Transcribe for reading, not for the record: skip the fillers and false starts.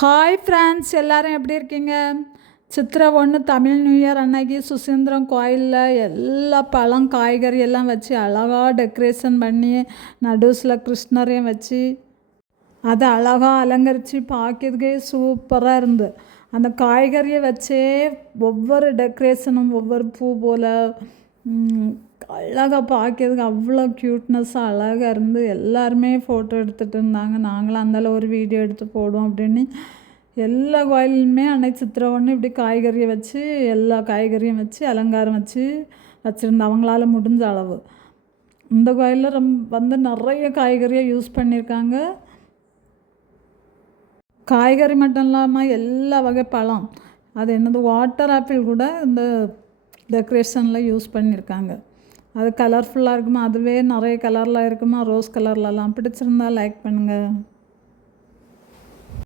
Hi friends, எல்லோரும் எப்படி இருக்கீங்க? சித்திரை 1 தமிழ் நியூ இயர் அன்னைக்கு சுசீந்திரம் கோயிலில் எல்லா பழம் காய்கறி எல்லாம் வச்சு அழகாக டெக்கரேஷன் பண்ணி நடுஸில் கிருஷ்ணரையும் வச்சு அதை அழகாக அலங்கரித்து பார்க்கறதுக்கே சூப்பராக இருந்து. அந்த காய்கறியை வச்சே ஒவ்வொரு டெக்கரேஷனும் ஒவ்வொரு பூ போல் அழகாக பார்க்கறதுக்கு அவ்வளோ க்யூட்னஸ்ஸாக அழகாக இருந்து எல்லாருமே ஃபோட்டோ எடுத்துகிட்டு இருந்தாங்க. நாங்களும் அந்தால ஒரு வீடியோ எடுத்து போடுவோம் அப்படின்னு எல்லா கோயிலுமே அன்னைக்கு சித்திரை 1 இப்படி காய்கறியை வச்சு எல்லா காய்கறியும் வச்சு அலங்காரம் வச்சு வச்சுருந்தோம் அவங்களால முடிஞ்ச அளவு. இந்த கோயிலில் வந்து நிறைய காய்கறியை யூஸ் பண்ணியிருக்காங்க. காய்கறி மட்டும் இல்லாமல் எல்லா வகை பழம், அது என்னது வாட்டர் ஆப்பிள் கூட இந்த டெக்கரேஷனில் யூஸ் பண்ணியிருக்காங்க. அது கலர்ஃபுல்லாக இருக்குமா, அதுவே நிறைய கலரில் இருக்குமா, ரோஸ் கலர்லலாம். பிடிச்சிருந்தா லைக் பண்ணுங்கள்.